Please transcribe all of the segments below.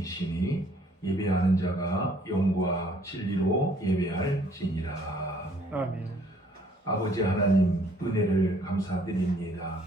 성령이시니 예배하는 자가 영과 진리로 예배할지니라. 아멘. 아버지 하나님, 은혜를 감사드립니다.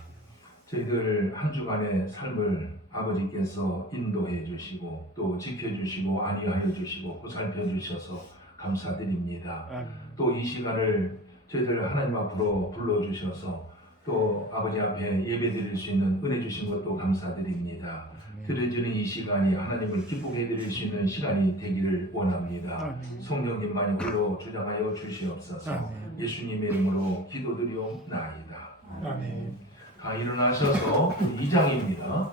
저희들 한 주간의 삶을 아버지께서 인도해 주시고 또 지켜주시고 안위하여 주시고 보살펴 주셔서 감사드립니다. 또 이 시간을 저희들 하나님 앞으로 불러주셔서 또 아버지 앞에 예배드릴 수 있는 은혜 주신 것도 감사드립니다. 드려지는 이 시간이 하나님을 기쁘게 드릴 수 있는 시간이 되기를 원합니다. 성령님만이 홀로 주장하여 주시옵소서. 예수님의 이름으로 기도드리옵나이다. 아멘. 다 일어나셔서 2장입니다.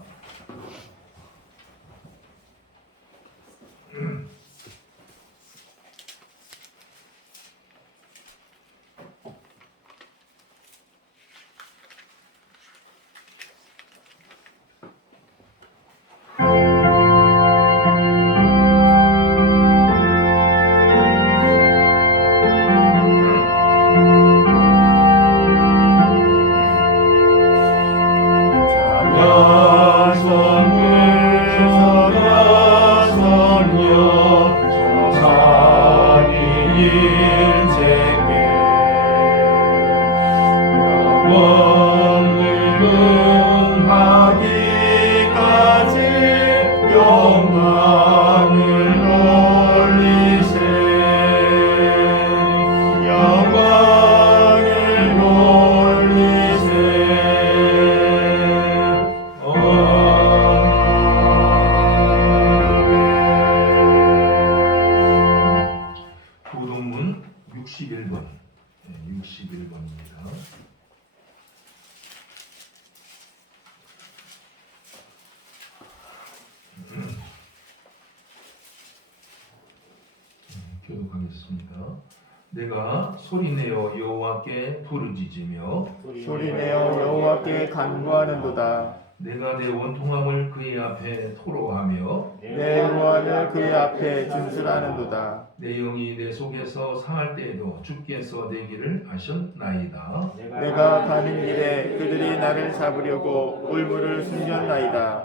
도동문 61번, 61번입니다. 교독하겠습니다. 내가 소리내어 여호와께 부르짖으며 소리내어 여호와께 간구하는도다. 내가 내 원통함을 그의 앞에 토로하며 내 구원을 그의 앞에 준수하는도다. 내 영이 내 속에서 상할 때에도 주께서 내 길을 아셨나이다. 내가 가는 길에 그들이 나를 잡으려고 울무를 숨겼나이다.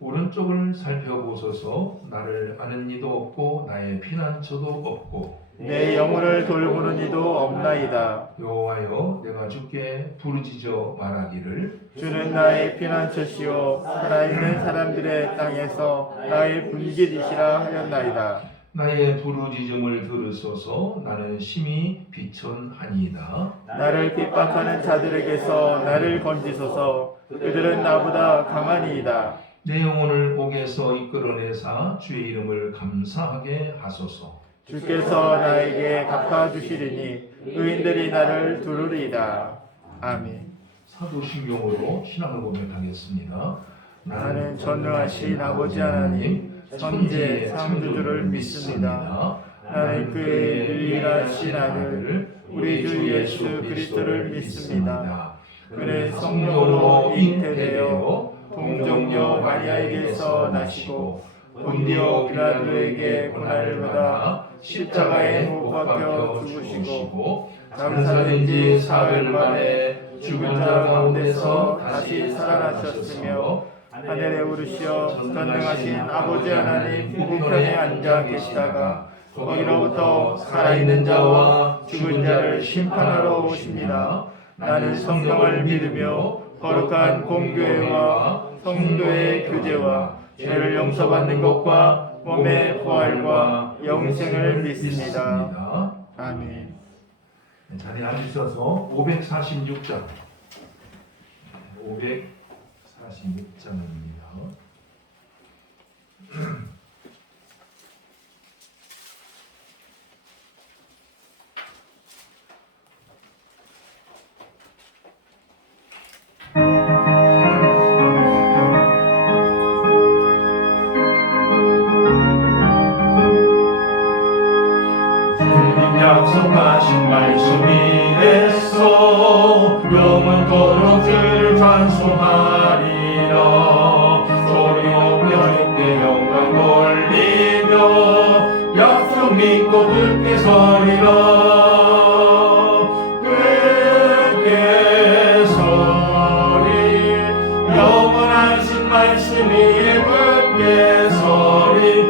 오른쪽을 살펴보소서. 나를 아는 이도 없고 나의 피난처도 없고 내 영혼을 돌보는 이도 없나이다. 여호와여, 내가 주께 부르짖어 말하기를 주는 나의 피난처시오 살아있는 사람들의 땅에서 나의 분깃이시라 하였나이다. 나의 부르짖음을 들으소서. 나는 심히 비천하니이다. 나를 핍박하는 자들에게서 나를 건지소서. 그들은 나보다 강하니이다. 내 영혼을 옥에서 이끌어내사 주의 이름을 감사하게 하소서. 주께서 나에게 갚아주시리니 의인들이 나를 두루리이다. 아멘. 사도신경으로 신앙을 고백하겠습니다. 나는 전능하신 아버지 하나님 천지의 창조주를 믿습니다. 나는 그의 유일하신 아들 우리 주 예수 그리스도를 믿습니다. 그는 성령으로 잉태되어 동정녀 마리아에게서 나시고 본디오 빌라도에게 고난을 받아 십자가에 못 박혀 죽으시고 장사된 지 사흘 만에 죽은 자 가운데서 다시 살아나셨으며 하늘에 오르시어 전능하신 아버지 하나님 우편에 앉아 계시다가 거기로부터 살아있는 자와 죽은 자를 심판하러 오십니다. 나는 성령을 믿으며 거룩한 공교회와 성도의 교제와 죄를 용서받는 것과 몸의 부활과 영생을 믿습니다. 아멘. 자리에 앉으셔서 546장 546장입니다. 약속하신 말씀이 됐어 영원토록 줄 찬송하리라. 소리 높여 주께 영광 돌리며 약속 믿고 굳게 서리라. 굳게 서리 영원하신 말씀 위에 굳게 서리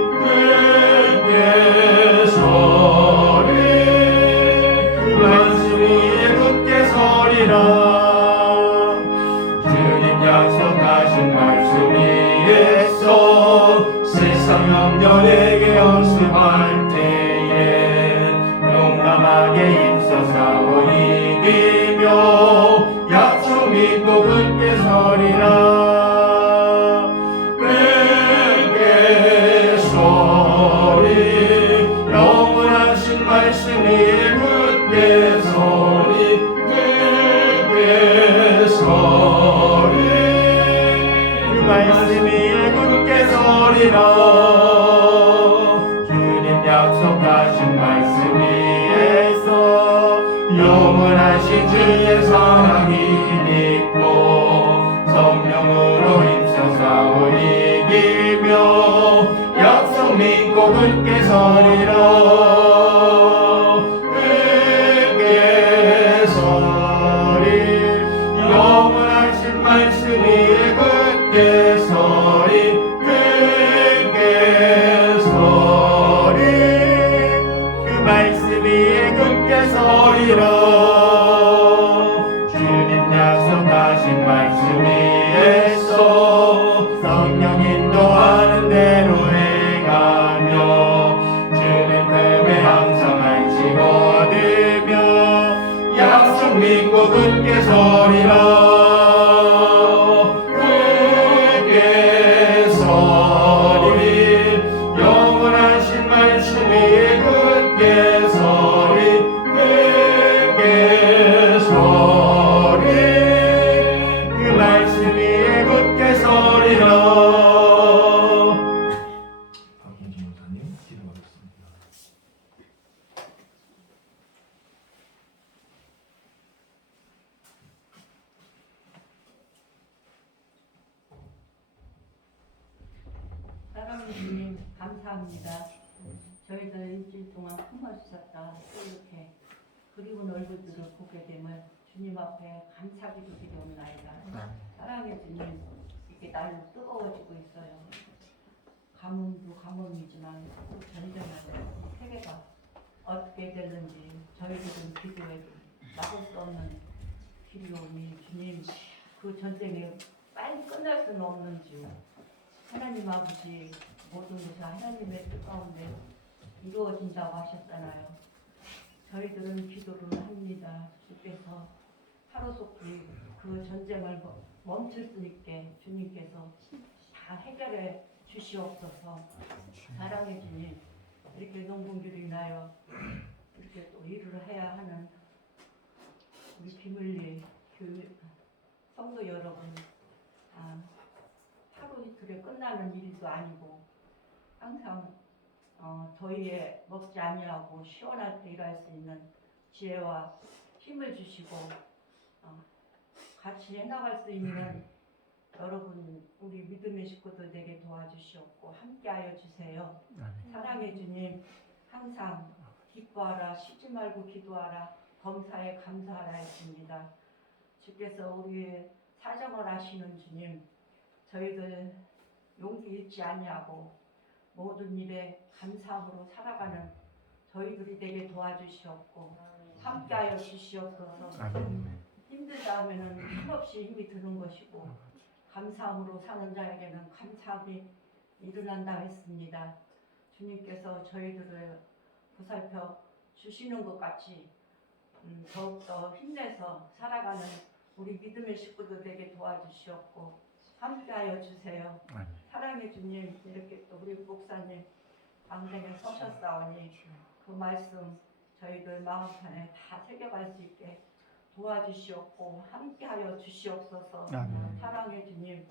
세상 염려되게 연습할 때에 용감하게 힘써 싸워 이기며 약속 믿고 굳게 서리라. 굳게 서리 영원하신 말씀 위에 굳게 서리 굳게 서리 그 말씀 위에 굳게 서리라. 주님 약속하신 말씀 위에서 영원하신 주의 사랑이 믿고 성령으로 힘써 싸워 이기며 약속 믿고 굳게 서리라. 굳게 서리 영원하신 말씀 위에 굳게 서리 굳게 서리 그 말씀 위에 굳게 서리라. 주님 약속하신 말씀 위에서 성령 인도하는 대로 행하며 주님 품에 항상 안식 얻으며 약속 믿고 굳게 서리라. 굳게 서리 영원하신 말씀 위에 굳게 서리 굳게 서리 그 말씀 위에 굳게 서리라. 박봉지 목사님 기도하겠습니다. 사랑하는 주님 감사합니다. 저희들 일주일 동안 품어 주셨다. 또 이렇게 그리운 얼굴들을 보게 됨을 주님 앞에 감사기도 드리옵나이다. 사랑의 주님 이렇게 날로 뜨거워지고 있어요. 가뭄도 가뭄이지만 또 전쟁하는 세계가 어떻게 됐는지 저희들은 기도에 막을 수 없는 기도오니 주님 그 전쟁이 빨리 끝날 수는 없는지 하나님 아버지 모든 것이 하나님의 뜻 가운데 이루어진다고 하셨잖아요. 저희들은 기도를 합니다. 주께서 하루속히 그 전쟁을 멈출 수 있게 주님께서 다 해결해 주시옵소서. 사랑의 주님 이렇게 농분기로 인하여 이렇게 또 일을 해야 하는 우리 비밀리 교회 성도 여러분, 하루 이틀에 끝나는 일도 아니고 항상 더위에 먹지 아니하고 시원할 때 일할 수 있는 지혜와 힘을 주시고 같이 해나갈 수 있는 여러분 우리 믿음의 식구들 되게 도와주시옵고 함께하여 주세요. 사랑의 주님 항상 기뻐하라 쉬지 말고 기도하라 범사에 감사하라 했습니다. 주께서 우리의 사정을 아시는 주님 저희들 용기 잃지 아니하고 모든 일에 감사함으로 살아가는 저희들이 되게 도와주시옵고 함께하여 주시옵소서. 힘들다 하면은 힘없이 힘이 드는 것이고 감사함으로 사는 자에게는 감사함이 일어난다 했습니다. 주님께서 저희들을 보살펴 주시는 것 같이 더욱더 힘내서 살아가는 우리 믿음의 식구들 되게 도와주시옵고 함께하여 주세요. 사랑의 주님 이렇게 또 우리 목사님 방생에 서셨사오니 그 말씀 저희들 마음판에 다 새겨갈 수 있게 도와주시옵고 함께하여 주시옵소서. 사랑의 주님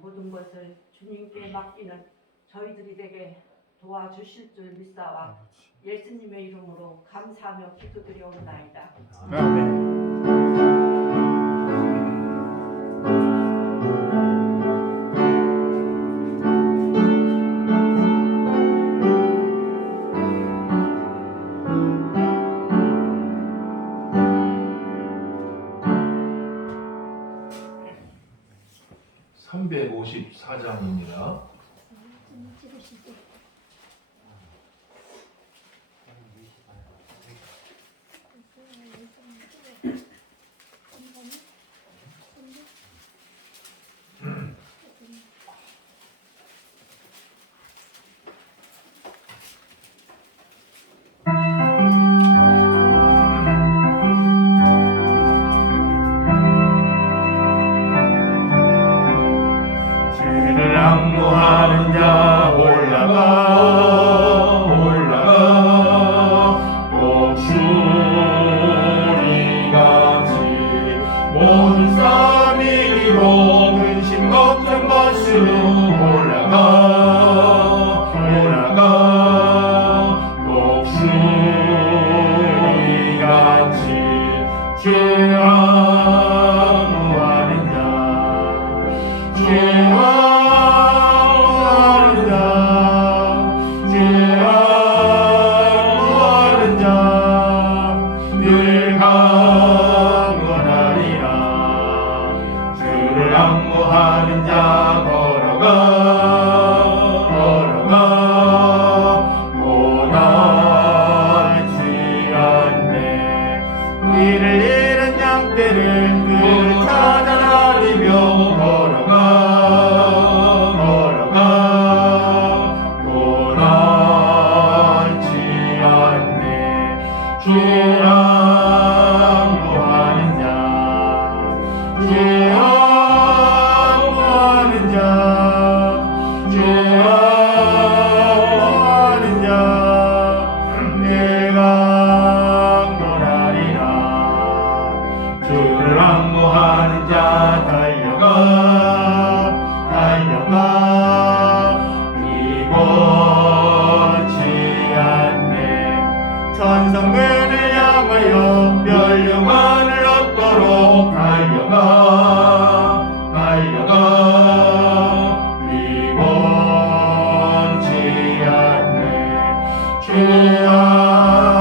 모든 것을 주님께 맡기는 저희들이 되게 도와주실 줄 믿사와 예수님의 이름으로 감사하며 기도드리옵나이다. 아멘. 354장입니다.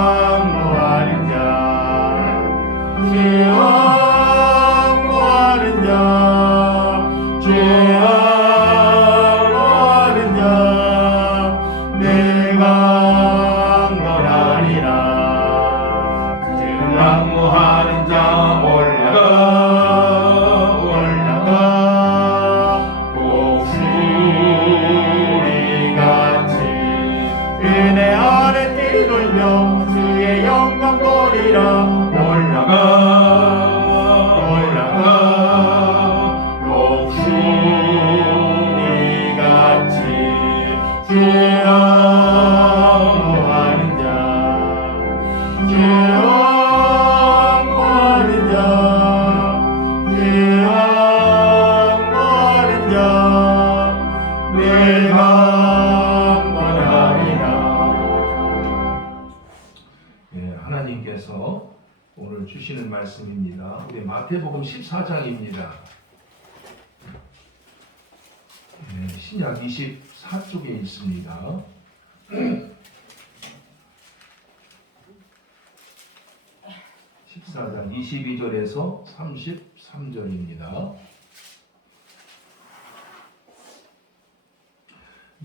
항모하는 자 항모하는 자 항모하는 자 내가 항모하리라 항모하는 자 올라가 복수리같이 은혜 아래 뛰놀며 주의 영광 보리라 올라가 복수리같이 주 항모하는 자 주 항모하는 자 주 항모하는 자 내가 항모하리라. 예, 하나님께서 오늘 주시는 말씀입니다. 우리 마태복음 14장입니다. 예, 신약 24쪽에 있습니다. 14장 22절에서 33절입니다.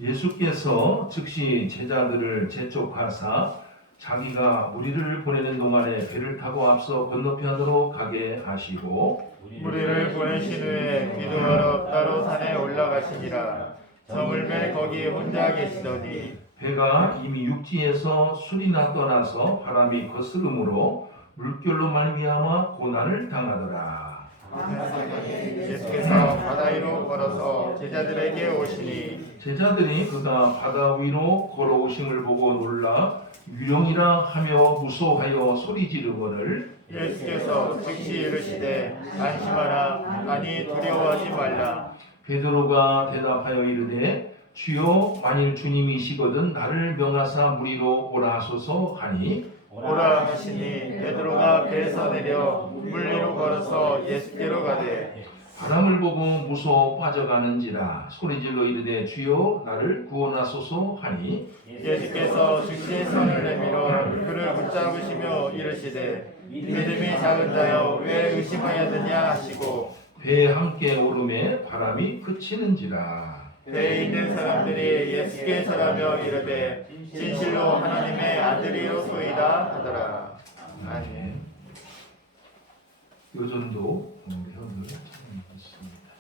예수께서 즉시 제자들을 재촉하사 자기가 우리를 보내는 동안에 배를 타고 앞서 건너편으로 가게 하시고 우리를 보내신 후에 기도하러 따로 산에 올라가시니라. 저물매 거기 혼자 계시더니 배가 이미 육지에서 술이나 떠나서 바람이 거스름으로 물결로 말미암아 고난을 당하더라. 예수께서 바다 위로 걸어서 제자들에게 오시니 제자들이 그가 바다 위로 걸어오심을 보고 놀라 유령이라 하며 무서워하여 소리 지르거늘 예수께서 즉시 이르시되 안심하라 아니 두려워하지 말라. 베드로가 대답하여 이르되 주여 만일 주님이시거든 나를 명하사 무리로 오라 하소서 하니 오라 하시니 베드로가 배에서 내려 물 위로 걸어서 예수께로 가되 바람을 보고 무서워 빠져가는지라 소리질러 이르되 주여 나를 구원하소서 하니 예수께서 즉시 손을 내밀어 그를 붙잡으시며 이르시되 믿음이 작은 자여 왜 의심하였느냐 하시고 배에 함께 오름에 바람이 그치는지라. 배에 있는 사람들이 예수께 절하며 이르되 진실로 하나님의 아들이로소이다 하더라. 아멘. 요전도 배우들을 참여했습니다.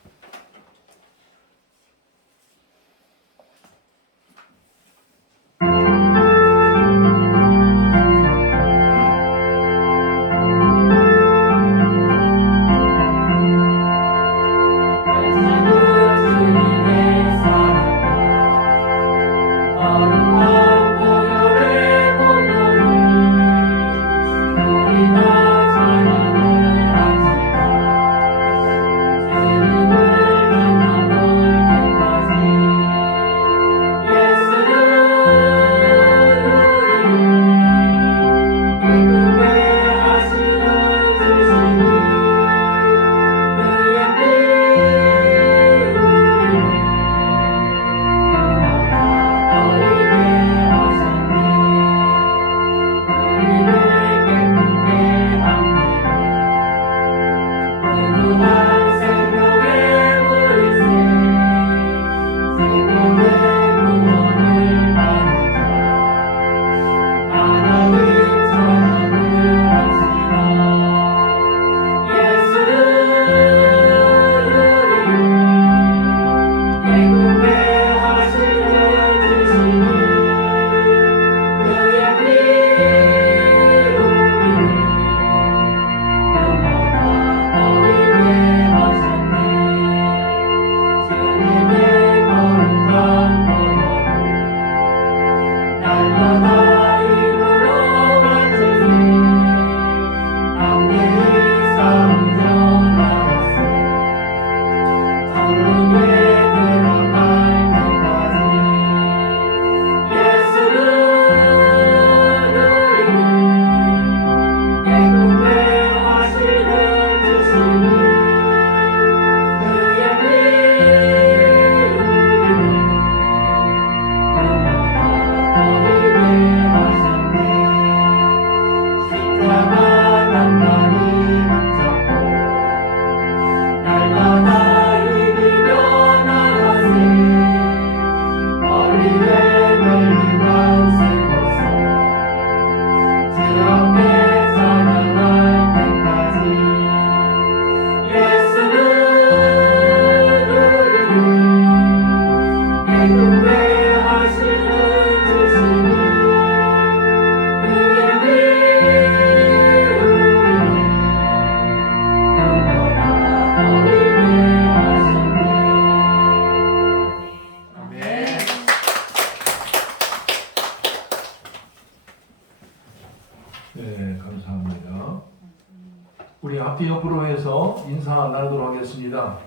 앞뒤 옆으로 해서 인사 나누도록 하겠습니다.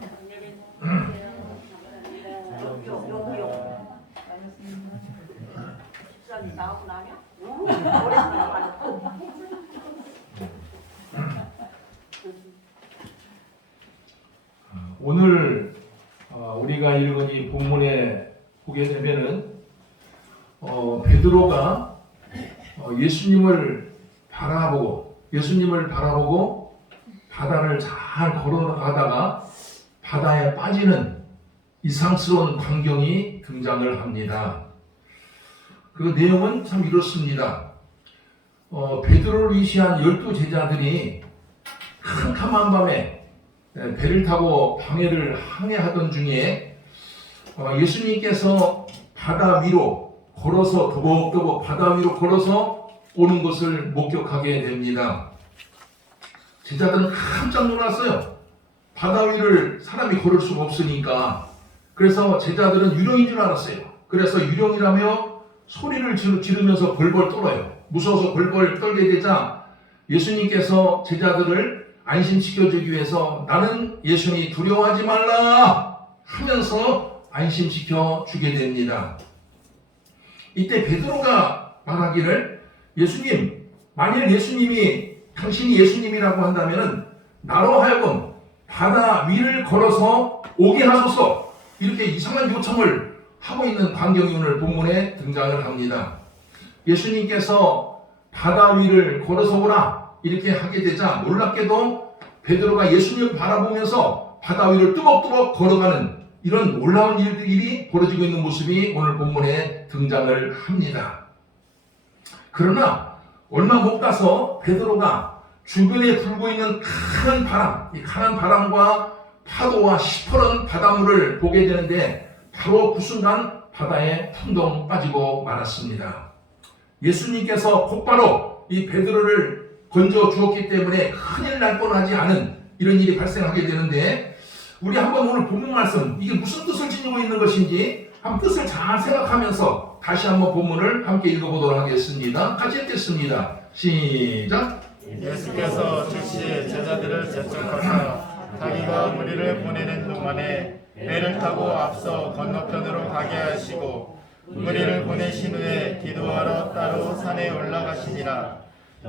집사님 나하고 나냐? 오랜만에 왔어. 오늘 우리가 읽은 이 본문에 보게 되면은 베드로가 예수님을 바라보고 바다를 잘 걸어가다가 바다에 빠지는 이상스러운 광경이 등장을 합니다. 그 내용은 참 이렇습니다. 베드로를 위시한 12제자들이 캄캄한 밤에 배를 타고 방해를 항해하던 중에 예수님께서 바다 위로 걸어서 도복도복 바다 위로 걸어서 오는 것을 목격하게 됩니다. 제자들은 깜짝 놀랐어요. 바다 위를 사람이 걸을 수가 없으니까. 그래서 제자들은 유령인 줄 알았어요. 그래서 유령이라며 소리를 지르면서 벌벌 떨어요. 무서워서 벌벌 떨게 되자 예수님께서 제자들을 안심시켜주기 위해서 나는 예수님 두려워하지 말라 하면서 안심시켜 주게 됩니다. 이때 베드로가 말하기를 예수님, 만일 예수님이 당신이 예수님이라고 한다면 나로 하여금 바다 위를 걸어서 오게 하소서, 이렇게 이상한 요청을 하고 있는 광경이 오늘 본문에 등장을 합니다. 예수님께서 바다 위를 걸어서 오라 이렇게 하게 되자 놀랍게도 베드로가 예수님을 바라보면서 바다 위를 뚜벅뚜벅 걸어가는 이런 놀라운 일들이 벌어지고 있는 모습이 오늘 본문에 등장을 합니다. 그러나 얼마 못 가서 베드로가 주변에 불고 있는 강한 바람, 이 강한 바람과 파도와 시퍼런 바닷물을 보게 되는데 바로 그 순간 바다에 풍덩 빠지고 말았습니다. 예수님께서 곧바로 이 베드로를 건져 주었기 때문에 큰일 날 뻔하지 않은 이런 일이 발생하게 되는데, 우리 한번 오늘 본문 말씀 이게 무슨 뜻을 지니고 있는 것인지 한번 뜻을 잘 생각하면서 다시 한번 본문을 함께 읽어보도록 하겠습니다. 같이 읽겠습니다. 시작. 예수께서 즉시 제자들을 재촉하사 자기가 무리를 보내는 동안에 배를 타고 앞서 건너편으로 가게 하시고 무리를 보내신 후에 기도하러 따로 산에 올라가시니라.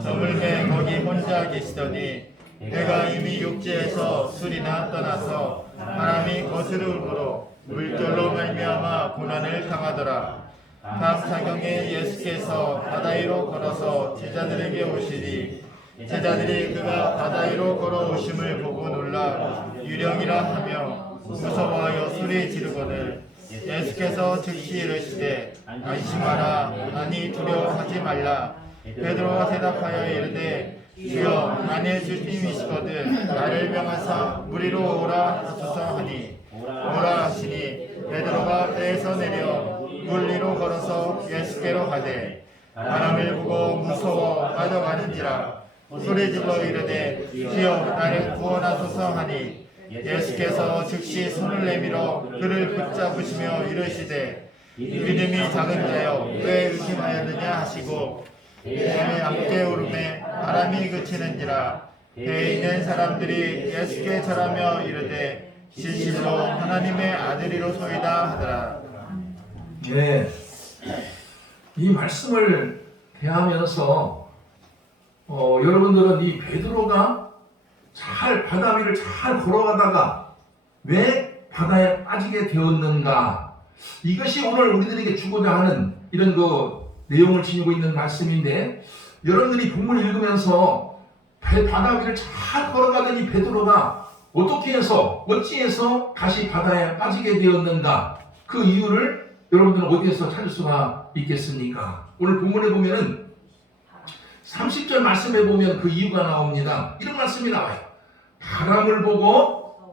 저물매 거기 혼자 계시더니 배가 이미 육지에서 술이나 떠나서 바람이 거스름으로 물결로 말미암아 고난을 당하더라. 밤 사경에 예수께서 바다 위로 걸어서 제자들에게 오시니 제자들이 그가 바다 위로 걸어오심을 보고 놀라 유령이라 하며 무서워하여 소리 지르거늘 예수께서 즉시 이르시되 안심하라, 아니 두려워하지 말라. 베드로가 대답하여 이르되 주여, 만일 주님이시거든 나를 명하사 무리로 오라 하소서 하니 오라 하시니 베드로가 배에서 내려 물 위로 걸어서 예수께로 가되 바람을 보고 무서워 빠져가는지라. 소리질러 이르되 주여, 나를 구원하소서 하니 예수께서 즉시 손을 내밀어 그를 붙잡으시며 이르시되 믿음이 작은 자여 왜 의심하였느냐 하시고 배에 함께 오르매 바람이 그치는지라. 배에 있는 사람들이 예수께 절하며 이르되 진실로 하나님의 아들이로소이다 하더라. 네, 이 말씀을 대하면서 여러분들은 이 베드로가 잘 바다 위를 잘 걸어가다가 왜 바다에 빠지게 되었는가, 이것이 오늘 우리들에게 주고자 하는 이런 내용을 지니고 있는 말씀인데, 여러분들이 본문을 읽으면서 바다 위를 잘 걸어가던 이 베드로가 어찌해서 다시 바다에 빠지게 되었는가, 그 이유를 여러분들은 어디에서 찾을 수가 있겠습니까? 오늘 본문에 보면은 30절 말씀에 보면 그 이유가 나옵니다. 이런 말씀이 나와요. 바람을 보고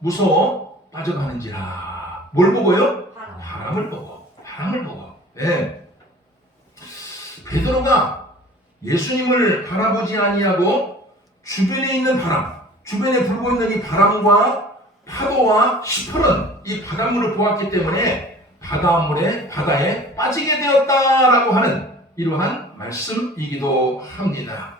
무서워 빠져가는지라. 뭘 보고요? 바람을 보고. 네. 베드로가 예수님을 바라보지 아니하고 주변에 있는 바람, 주변에 불고 있는 이 바람과 파도와 시퍼런 이 바닷물을 보았기 때문에 바다에 빠지게 되었다라고 하는 이러한 말씀이기도 합니다.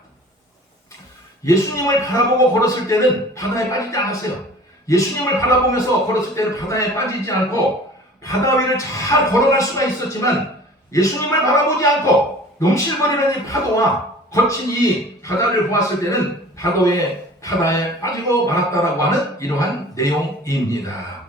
예수님을 바라보고 걸었을 때는 바다에 빠지지 않았어요. 예수님을 바라보면서 걸었을 때는 바다에 빠지지 않고 바다 위를 잘 걸어갈 수가 있었지만 예수님을 바라보지 않고 넘실거리는 이 파도와 거친 이 바다를 보았을 때는 바다에 빠지고 말았다라고 하는 이러한 내용입니다.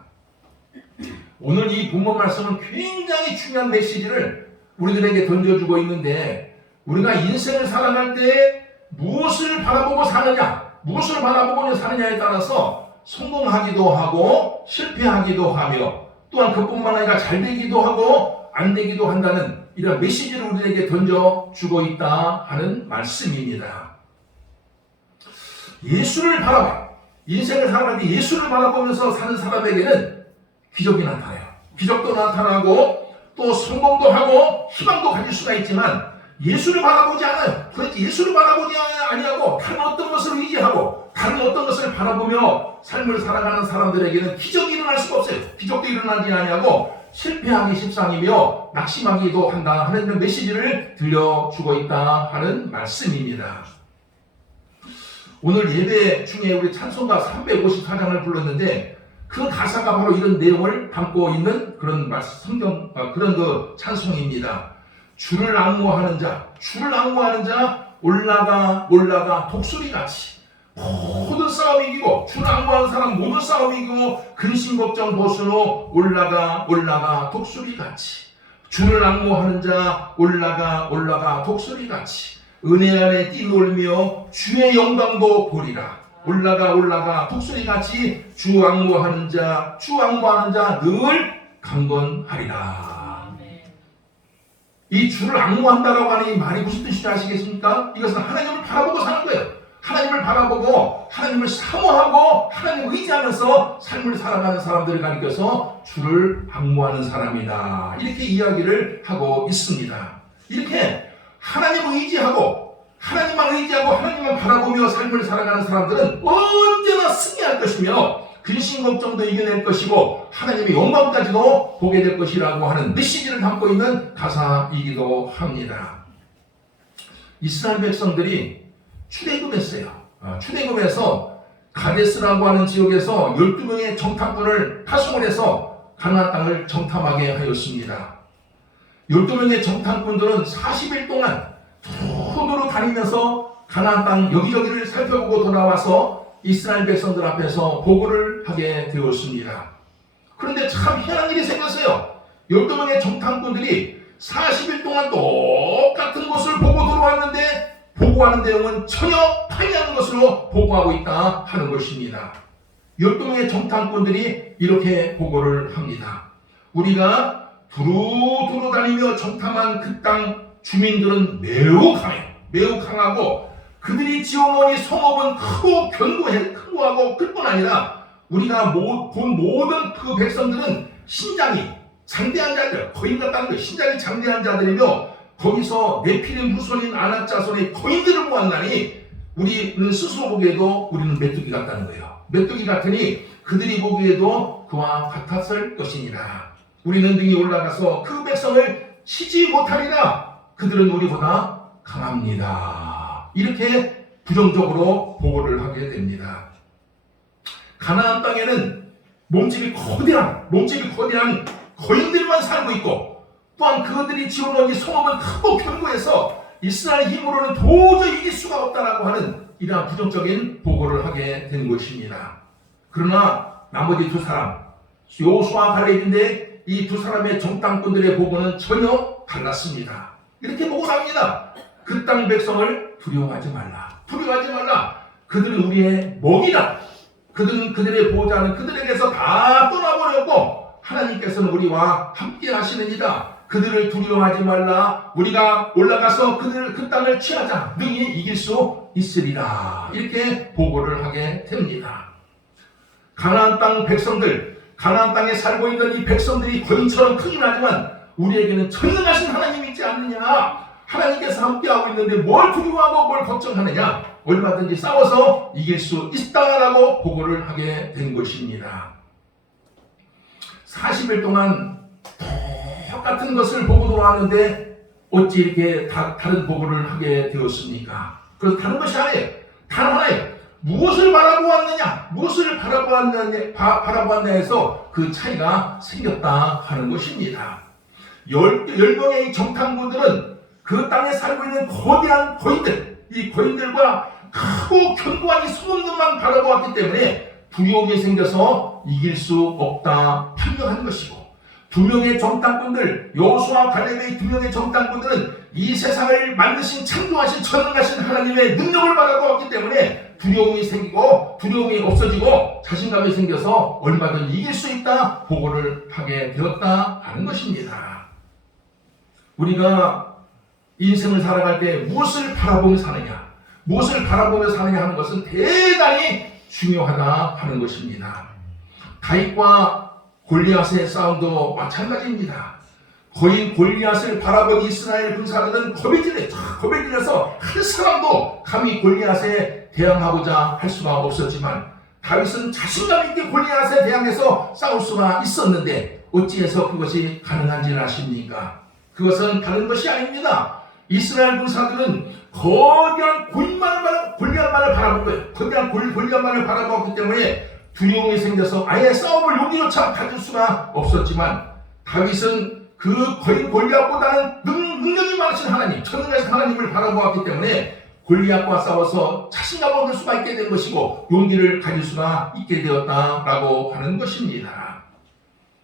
오늘 이 본문 말씀은 굉장히 중요한 메시지를 우리들에게 던져주고 있는데, 우리가 인생을 살아갈 때 무엇을 바라보고 사느냐, 무엇을 바라보고 사느냐에 따라서 성공하기도 하고 실패하기도 하며, 또한 그뿐만 아니라 잘 되기도 하고 안 되기도 한다는 이런 메시지를 우리에게 던져주고 있다 하는 말씀입니다. 예수를 바라봐, 인생을 살아갈 때 예수를 바라보면서 사는 사람에게는 기적이 나타나요. 기적도 나타나고 또 성공도 하고 희망도 가질 수가 있지만, 예수를 바라보지 않아요. 그래서 예수를 바라보지 아니하고 다른 어떤 것을 의지하고 다른 어떤 것을 바라보며 삶을 살아가는 사람들에게는 기적이 일어날 수가 없어요. 기적도 일어나지 아니하고 실패하기 십상이며 낙심하기도 한다 하는 이런 메시지를 들려주고 있다 하는 말씀입니다. 오늘 예배 중에 우리 찬송가 354장을 불렀는데, 그 가사가 바로 이런 내용을 담고 있는 그런 성경, 그런 그 찬송입니다. 주를 앙모하는 자 올라가 독수리같이 모든 싸움 이기고, 주를 앙모하는 사람 모든 싸움 이기고 근심 걱정 보수로 올라가 독수리같이, 주를 앙모하는 자 올라가 독수리같이 은혜 안에 뛰놀며 주의 영광도 보리라. 올라가 독수리같이 주 앙모하는 자 늘 강건하리라. 이 주를 앙모한다라고 하는 이 말이 무슨 뜻인지 아시겠습니까? 이것은 하나님을 바라보고 사는 거예요. 하나님을 바라보고 하나님을 사모하고 하나님을 의지하면서 삶을 살아가는 사람들을 가리켜서 주를 앙모하는 사람이다, 이렇게 이야기를 하고 있습니다. 이렇게 하나님을 의지하고 하나님만 바라보며 삶을 살아가는 사람들은 언제나 승리할 것이며 근심 걱정도 이겨낼 것이고 하나님의 영광까지도 보게 될 것이라고 하는 메시지를 담고 있는 가사이기도 합니다. 이스라엘 백성들이 출애굽했어요. 출애굽해서 가데스라고 하는 지역에서 12명의 정탐꾼을 파송을 해서 가나안 땅을 정탐하게 하였습니다. 12명의 정탐꾼들은 40일 동안 손으로 다니면서 가나안 땅 여기저기를 살펴보고 돌아와서 이스라엘 백성들 앞에서 보고를 하게 되었습니다. 그런데 참 희한한 일이 생겼어요. 12명의 정탐꾼들이 40일 동안 똑같은 것을 보고 돌아왔는데 보고하는 내용은 전혀 파이하는 것으로 보고하고 있다 하는 것입니다. 12명의 정탐꾼들이 이렇게 보고를 합니다. 우리가 두루두루 다니며 정탐한 그 땅 주민들은 매우 강하고 그들이 지어놓은 이 성읍은 크고 견고하고 그뿐 아니라 우리가 본 모든 그 백성들은 신장이 장대한 자들, 거인 같다는 거예요. 신장이 장대한 자들이며 거기서 네피림 후손인 아낙 자손의 거인들을 보았나니 우리는 스스로 보기에도 우리는 메뚜기 같다는 거예요. 메뚜기 같으니 그들이 보기에도 그와 같았을 것이니라. 우리는 등이 올라가서 그 백성을 치지 못하리라. 그들은 우리보다 강합니다. 이렇게 부정적으로 보고를 하게 됩니다. 가나안 땅에는 몸집이 거대한 거인들만 살고 있고, 또한 그들이 지어놓은 이 성읍은 크고 견고해서 이스라엘 힘으로는 도저히 이길 수가 없다라고 하는 이러한 부정적인 보고를 하게 된 것입니다. 그러나 나머지 두 사람, 여호수아와 갈렙인데 이 두 사람의 정탐꾼들의 보고는 전혀 달랐습니다. 이렇게 보고합니다. 그 땅 백성을 두려워하지 말라. 그들은 우리의 먹이다. 그들은 그들의 보호자는 그들에게서 다 떠나버렸고 하나님께서는 우리와 함께 하시느니라. 그들을 두려워하지 말라. 우리가 올라가서 그 땅을 취하자. 능히 이길 수 있으리라. 이렇게 보고를 하게 됩니다. 가나안 땅 백성들, 가나안 땅에 살고 있는 이 백성들이 거인처럼 크긴 하지만 우리에게는 전능하신 하나님이 있지 않느냐. 하나님께서 함께하고 있는데 뭘 두려워하고 뭘 걱정하느냐. 얼마든지 싸워서 이길 수 있다라고 보고를 하게 된 것입니다. 40일 동안 똑같은 것을 보고 돌아왔는데 어찌 이렇게 다른 보고를 하게 되었습니까? 그래서 다른 것이 아니에요. 단 하나예요. 무엇을 바라보았느냐, 무엇을 바라보았느냐 해서 그 차이가 생겼다 하는 것입니다. 10명의 정탐꾼들은 그 땅에 살고 있는 거대한 거인들, 이 거인들과 크고 견고한 이 소문들만 바라보았기 때문에 두려움이 생겨서 이길 수 없다 판명한 것이고, 2명의 정탐꾼들, 여호수아와 갈렙의 2명의 정탐꾼들은 이 세상을 만드신 창조하신 전능하신 하나님의 능력을 바라보았기 때문에 두려움이 생기고 두려움이 없어지고 자신감이 생겨서 얼마든 이길 수 있다 보고를 하게 되었다 하는 것입니다. 우리가 인생을 살아갈 때 무엇을 바라보며 사느냐, 무엇을 바라보며 사느냐 하는 것은 대단히 중요하다 하는 것입니다. 다윗과 골리앗의 싸움도 마찬가지입니다. 거인 골리앗을 바라본 이스라엘 군사들은 겁에 질려서 한 사람도 감히 골리앗에 대항하고자 할 수가 없었지만, 다윗은 자신감 있게 골리앗에 대항해서 싸울 수가 있었는데 어찌해서 그것이 가능한지는 아십니까? 그것은 다른 것이 아닙니다. 이스라엘 군사들은 거대한 골리앗만을 바라본 거예요. 거대한 골리앗만을 바라보았기 때문에 두려움이 생겨서 아예 싸움을 용기조차 가질 수가 없었지만, 다윗은 그 거인 골리앗보다는 능력이 많으신 하나님, 전능하신 하나님을 바라보았기 때문에 골리앗과 싸워서 자신감을 얻을 수가 있게 된 것이고 용기를 가질 수가 있게 되었다라고 하는 것입니다.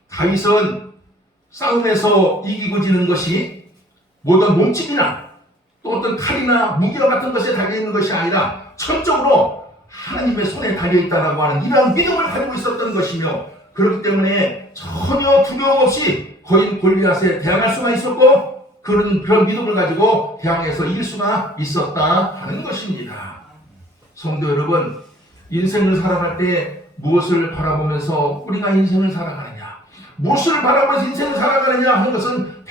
다윗은 싸움에서 이기고 지는 것이 모든 몸집이나 또 어떤 칼이나 무기와 같은 것에 달려있는 것이 아니라 전적으로 하나님의 손에 달려있다라고 하는 이러한 믿음을 가지고 있었던 것이며, 그렇기 때문에 전혀 두려움 없이 거인 골리앗에 대항할 수가 있었고 그런 믿음을 가지고 대항해서 이길 수가 있었다 하는 것입니다. 성도 여러분, 인생을 살아갈 때 무엇을 바라보면서 우리가 인생을 살아가느냐, 무엇을 바라보면서 인생을 살아가느냐 하는 것은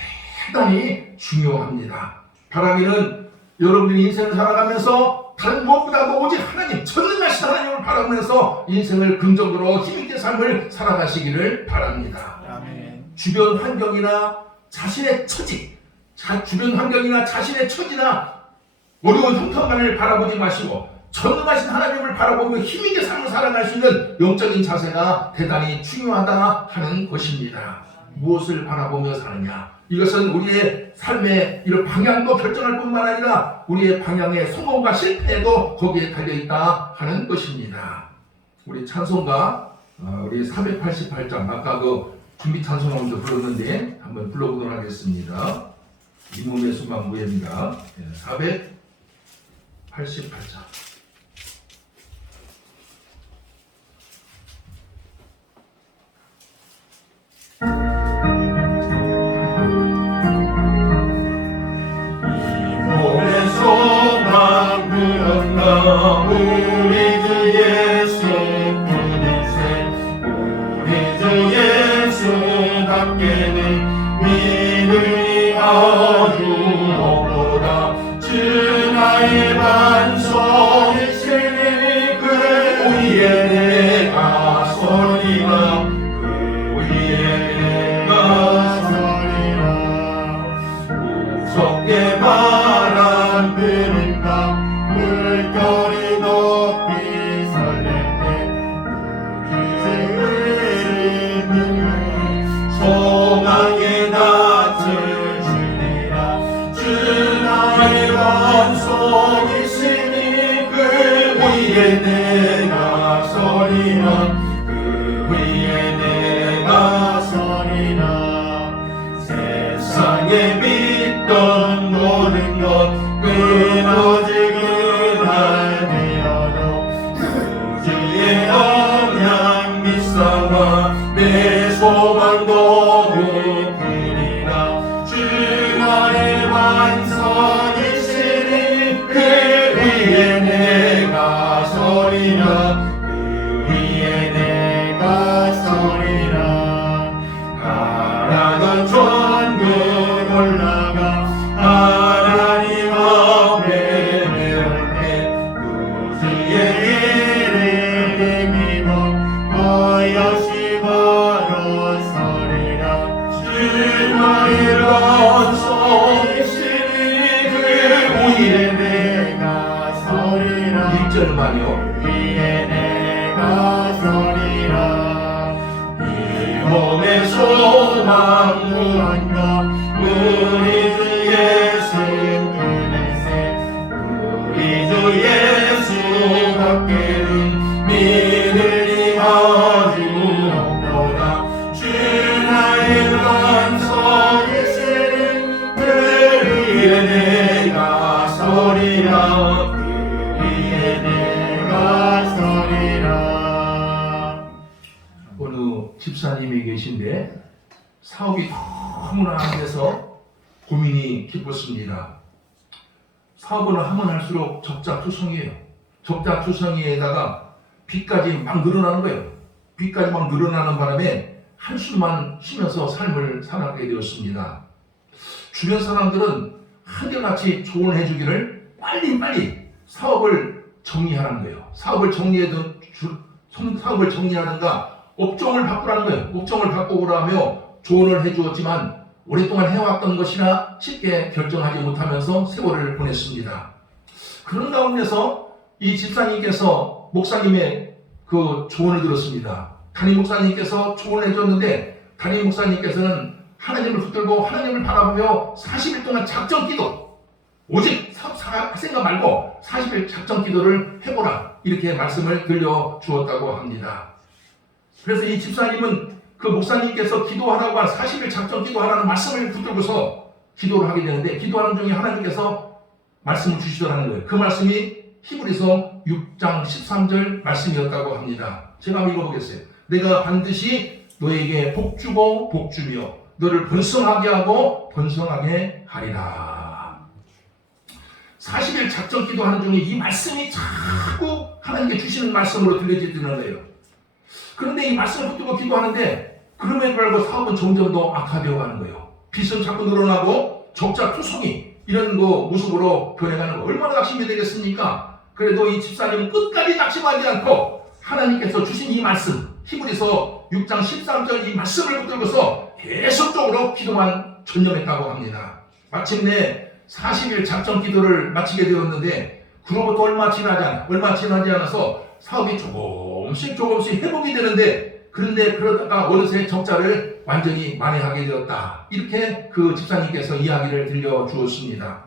대단히 중요합니다. 바라기는 여러분들이 인생을 살아가면서 다른 무엇보다도 오직 하나님, 전능하신 하나님을 바라보면서 인생을 긍정적으로 힘있게 삶을 살아가시기를 바랍니다. 아멘. 주변 환경이나 자신의 처지, 주변 환경이나 자신의 처지나 어려운 형편만을 바라보지 마시고 전능하신 하나님을 바라보며 힘있게 삶을 살아갈 수 있는 영적인 자세가 대단히 중요하다 하는 것입니다. 무엇을 바라보며 사느냐, 이것은 우리의 삶의 이런 방향도 결정할 뿐만 아니라 우리의 방향의 성공과 실패에도 거기에 달려있다 하는 것입니다. 우리 찬송가 우리 488장, 아까 그 준비 찬송가도 불렀는데 한번 불러보도록 하겠습니다. 이 몸의 수만 무예입니다. 488장. 몸의 소망 부었나 우리 주 예수 뿐이세. 우리 주 예수답게는 믿음이 아주 없도다. 주 나의 반석이시니 그 위에 내가 서리라. 그 위에 내가 서리라. 무섭게 바람 부는 밤 물결이 높이 설렐 때 그의 믿는 소망의 낯을 주리라. 주 나의 반석이시니 그 위에 내가 서리라. 그 위에 내가 서리라. 세상에 믿던 모든 것 끊어지 그날 되어도 주의 언약 믿사와 내 소망도 높으리라. 주 나의 반석이시니 그 위에 내가 서리라. 그 위에 내가 서리라. 가라던 천국 올라가 하나님 앞에 배울 때 구주의 이름을 힘입어 거여시 바로 서리라. 주 나의 반석이시니 그 위에 내가 서리라. 1절 기도하며 위에 내가 서리라. 이 몸의 소망 무한가 우리 주 예수 우리 주 예수 밖에는 믿으리 아주 없도다. 주 나의 완성이시는 그 위에 내가 서리라. 그 위에 내가 서리라. 어느 집사님이 계신데 사업이 너무나 안 돼서 고민이 깊었습니다. 사업을 하면 할수록 적자투성이에요. 적자투성이에다가 빚까지 막 늘어나는 거예요. 빚까지 막 늘어나는 바람에 한숨만 쉬면서 삶을 살아가게 되었습니다. 주변 사람들은 한결같이 조언을 해주기를 빨리 사업을 정리하라는 거예요. 사업을 정리하든가 업종을 바꾸라는 거예요. 업종을 바꾸라며 조언을 해주었지만 오랫동안 해왔던 것이나 쉽게 결정하지 못하면서 세월을 보냈습니다. 그런 가운데서 이 집사님께서 목사님의 그 조언을 들었습니다. 담임 목사님께서 조언을 해줬는데 담임 목사님께서는 하나님을 붙들고 하나님을 바라보며 40일 동안 작정 기도, 오직 생각 말고 40일 작정 기도를 해보라, 이렇게 말씀을 들려주었다고 합니다. 그래서 이 집사님은 그 목사님께서 기도하라고 한 40일 작정 기도하라는 말씀을 붙들고서 기도를 하게 되는데, 기도하는 중에 하나님께서 말씀을 주시더라는 거예요. 그 말씀이 히브리서 6장 13절 말씀이었다고 합니다. 제가 한번 읽어보겠어요. 내가 반드시 너에게 복주고 복주며 너를 번성하게 하고 번성하게 하리라. 40일 작정 기도하는 중에 이 말씀이 자꾸 하나님께 주시는 말씀으로 들려지는 거예요. 그런데 이 말씀을 붙들고 기도하는데 그럼에도 불구하고 사업은 점점 더 악화되어 가는 거예요. 빚은 자꾸 늘어나고 적자투성이 이런 거 모습으로 변해가는 거 얼마나 낙심이 되겠습니까? 그래도 이 집사님은 끝까지 낙심하지 않고 하나님께서 주신 이 말씀, 히브리서 6장 13절 이 말씀을 붙들고서 계속적으로 기도만 전념했다고 합니다. 마침내 40일 작정 기도를 마치게 되었는데 그로부터 얼마 지나지 않아서 사업이 조금씩 회복이 되는데, 그런데 그러다가 어느새 적자를 완전히 만회하게 되었다, 이렇게 그 집사님께서 이야기를 들려주었습니다.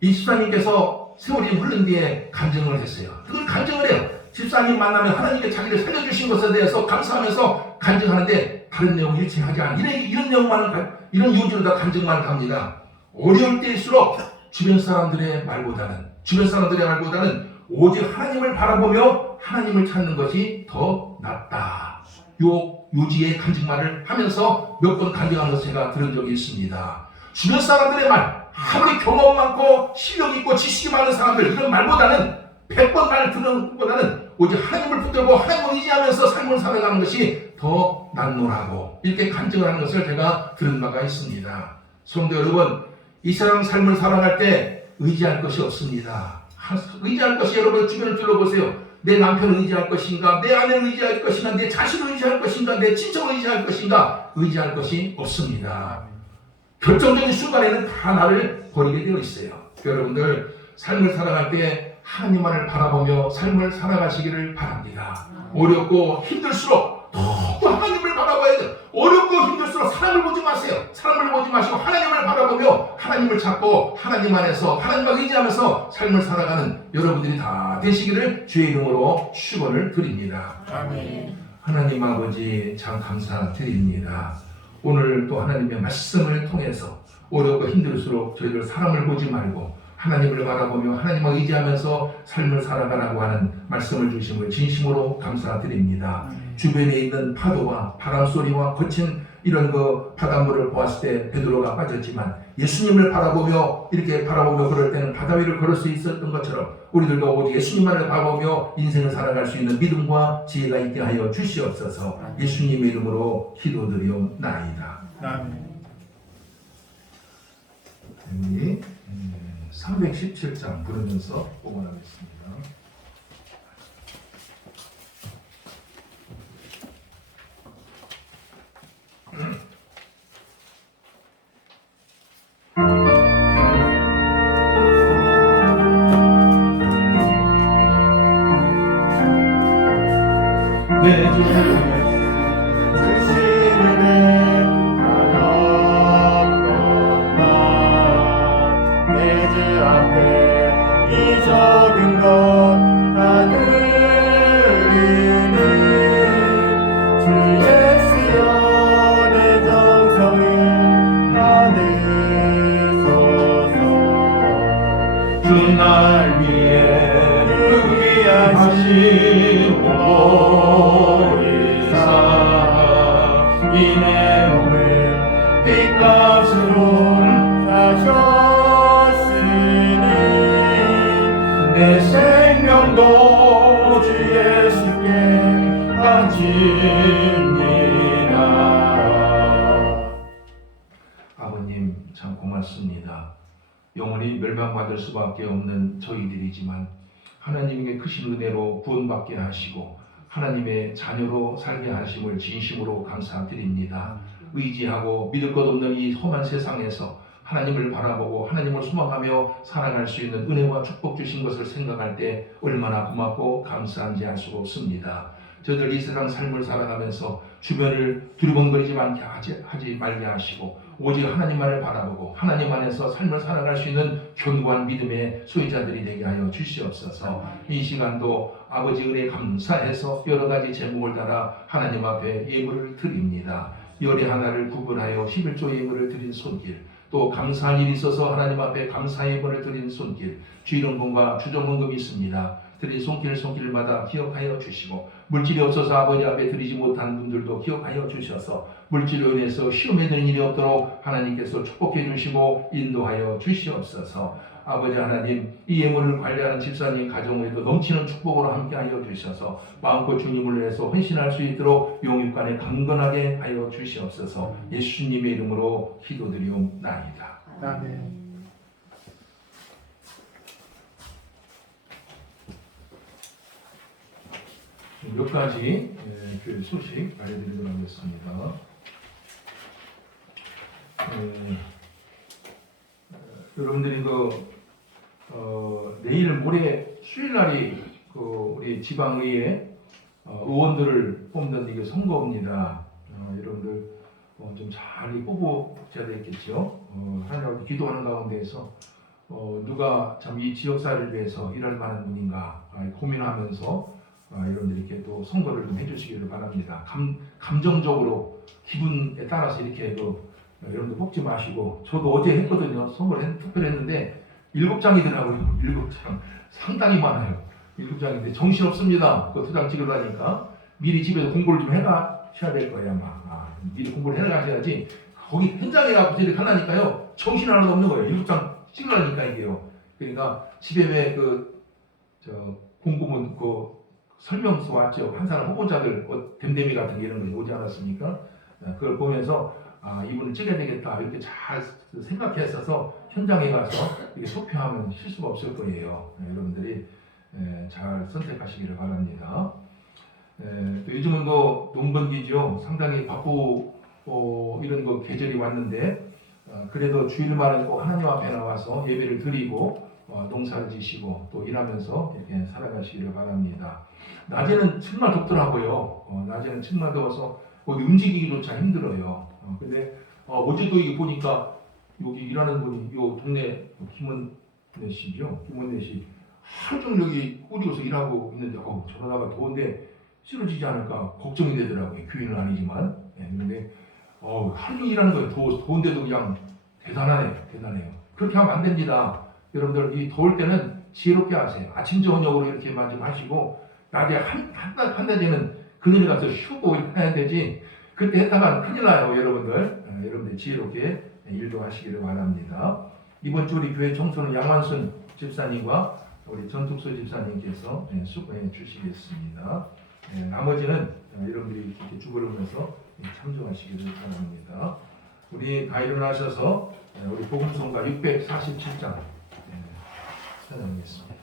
이 집사님께서 세월이 흐른 뒤에 간증을 했어요. 그걸 간증을 해요. 집사님 만나면 하나님께 자기를 살려주신 것에 대해서 감사하면서 간증하는데 다른 내용 일치하지 않은 이런 내용만, 이런 요지로 다 간증만 합니다. 어려울 때일수록 주변 사람들의 말보다는 오직 하나님을 바라보며 하나님을 찾는 것이 더 낫다, 요지의 간증말을 하면서 몇 번 간증하는 것을 제가 들은 적이 있습니다. 주변 사람들의 말, 아무리 경험 많고 실력 있고 지식이 많은 사람들, 이런 말보다는 100번 말 듣는 것보다는 오직 하나님을 붙들고 하나님을 의지하면서 삶을 살아가는 것이 더 낫노라고, 이렇게 간증을 하는 것을 제가 들은 바가 있습니다. 성도 여러분, 이 세상 삶을 살아갈 때 의지할 것이 없습니다. 의지할 것이, 여러분 주변을 둘러보세요. 내 남편을 의지할 것인가, 내 아내를 의지할 것인가, 내 자신을 의지할 것인가, 내 친척을 의지할 것인가, 의지할 것이 없습니다. 결정적인 순간에는 다 나를 버리게 되어 있어요. 여러분들 삶을 살아갈 때 하나님만을 바라보며 삶을 살아가시기를 바랍니다. 어렵고 힘들수록 더 하나님을 바라봐야 돼요. 어렵고 힘들수록 사람을 보지 마세요. 사람을 보지 마시고 하나님을 바라보며 하나님을 찾고 하나님 안에서 하나님을 의지하면서 삶을 살아가는 여러분들이 다 되시기를 주의 이름으로 축원을 드립니다. 아멘. 하나님 아버지 참 감사드립니다. 오늘 또 하나님의 말씀을 통해서 어렵고 힘들수록 저희들 사람을 보지 말고 하나님을 바라보며 하나님을 의지하면서 삶을 살아가라고 하는 말씀을 주심을 진심으로 감사드립니다. 주변에 있는 파도와 바람소리와 거친 이런 그 바닷물을 보았을 때 베드로가 빠졌지만 예수님을 바라보며 이렇게 바라보며 걸을 때는 바다 위를 걸을 수 있었던 것처럼 우리들도 오직 예수님만을 바라보며 인생을 살아갈 수 있는 믿음과 지혜가 있게 하여 주시옵소서. 예수님의 이름으로 기도드리옵나이다. 아멘. 317장 부르면서 복원하겠습니다. 내주 주시는 한없건만 내 주 앞에 이 적은 것 다 들리니 주 예수여 내 정성을 받으소서 주날 위해 의기하신 보리사 이내 몸을 빚값으로 사셨으니 내 생명도 주 예수께 바칩니다. 아버님 참 고맙습니다. 영원히 멸망받을 수밖에 없는 저희들이지만 하나님의 크신 은혜로 구원받게 하시고 하나님의 자녀로 살게 하심을 진심으로 감사드립니다. 의지하고 믿을 것 없는 이 험한 세상에서 하나님을 바라보고 하나님을 소망하며 살아갈 수 있는 은혜와 축복 주신 것을 생각할 때 얼마나 고맙고 감사한지 알 수가 없습니다. 저들 이 세상 삶을 살아가면서 주변을 두리번거리지 않게 하지 말게 하시고 오직 하나님만을 바라보고 하나님 안에서 삶을 살아갈 수 있는 견고한 믿음의 소유자들이 되게 하여 주시옵소서. 이 시간도 아버지 은혜 감사해서 여러 가지 제목을 따라 하나님 앞에 예물을 드립니다. 열의 하나를 구분하여 11조 예물을 드린 손길, 또 감사할 일이 있어서 하나님 앞에 감사 예물을 드린 손길, 주일원금과 주정원금이 있습니다. 드린 손길마다 기억하여 주시고 물질이 없어서 아버지 앞에 드리지 못한 분들도 기억하여 주셔서 물질로 인해서 시험에 드는 일이 없도록 하나님께서 축복해 주시고 인도하여 주시옵소서. 아버지 하나님, 이 예물을 관리하는 집사님 가정에도 넘치는 축복으로 함께하여 주셔서 마음껏 주님을 위해서 헌신할 수 있도록 용육간에 강건하게 하여 주시옵소서. 예수님의 이름으로 기도드리옵나이다. 아멘. 몇 가지 그 소식 알려드리도록 하겠습니다. 여러분들이 내일 모레 수요일날이 우리 지방의회 의원들을 뽑는 이게 선거입니다. 여러분들 좀 잘 뽑아줘야 되겠죠. 하나님 기도하는 가운데에서 누가 참 이 지역사회를 위해서 일할 만한 분인가 고민하면서 여러분들이 이렇게 또 선거를 좀 해주시기를 바랍니다. 감정적으로 기분에 따라서 이렇게 여러분들 뽑지 마시고, 저도 어제 했거든요. 선거를 투표했는데 7장이더라고요. 7장 상당히 많아요. 7장인데 정신없습니다. 그 투장 찍으려니까 미리 집에서 공부를 좀 해가셔야 될 거예요 아마. 미리 공부를 해가셔야지 거기 현장에 가서 이렇게 하려니까요 정신 하나도 없는 거예요. 7장 찍으려니까 이게요. 그러니까 집에 왜 공고문 설명서 왔죠. 한 사람 후보자들 댐댐이 같은 게 이런 거 오지 않았습니까? 그걸 보면서 이분을 찍어야 되겠다 이렇게 잘 생각했어서 현장에 가서 이렇게 투표하면 실수가 없을 거예요. 여러분들이 잘 선택하시기를 바랍니다. 또 요즘은 농번기죠. 상당히 바쁘고 이런 계절이 왔는데 그래도 주일만은 꼭 하나님 앞에 나와서 예배를 드리고 농사를 지시고 또 일하면서 이렇게 살아가시기를 바랍니다. 낮에는 정말 덥더라고요. 낮에는 정말 더워서 어디 움직이기조차 힘들어요. 근데 어제도 이게 보니까 여기 일하는 분이 요 동네 김원래 씨죠. 김원래 씨 하루 종일 여기 꾸리고서 일하고 있는데 저러다가 더운데 쓰러지지 않을까 걱정이 되더라고요. 교인은 아니지만. 근데 하루 종일 일하는 거예요. 더운데도 그냥 대단해요. 그렇게 하면 안 됩니다. 여러분들 이 더울 때는 지혜롭게 하세요. 아침 저녁으로 이렇게 좀 하시고 낮에 한낮 되면 그늘에 가서 쉬고 해야 되지. 그때 했다가 큰일 나요, 여러분들. 여러분들 지혜롭게 일도 하시기를 바랍니다. 이번 주 우리 교회 청소는 양완순 집사님과 우리 전tuk소 집사님께서 수고해 주시겠습니다. 나머지는 여러분들이 이렇게 주부르면서 참조하시기를 바랍니다. 우리 다 일어나셔서 우리 복음성가 647장 찬양하겠습니다.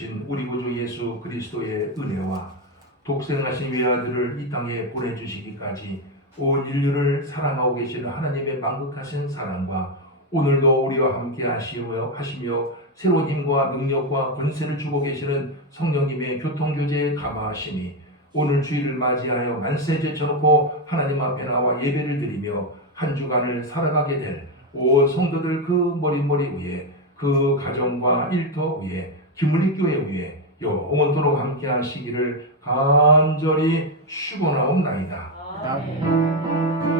되신 우리 구주 예수 그리스도의 은혜와 독생하신 외아들을 이 땅에 보내주시기까지 온 인류를 사랑하고 계시는 하나님의 만극하신 사랑과 오늘도 우리와 함께 하시며 새로운 힘과 능력과 권세를 주고 계시는 성령님의 교통교제에 감화하시니 오늘 주일을 맞이하여 만세 제쳐놓고 하나님 앞에 나와 예배를 드리며 한 주간을 살아가게 될 온 성도들 그 머리 위에 그 가정과 일터 위에 김물리 교회 위에 영원토록 함께 하시기를 간절히 축원하옵나이다. 아멘.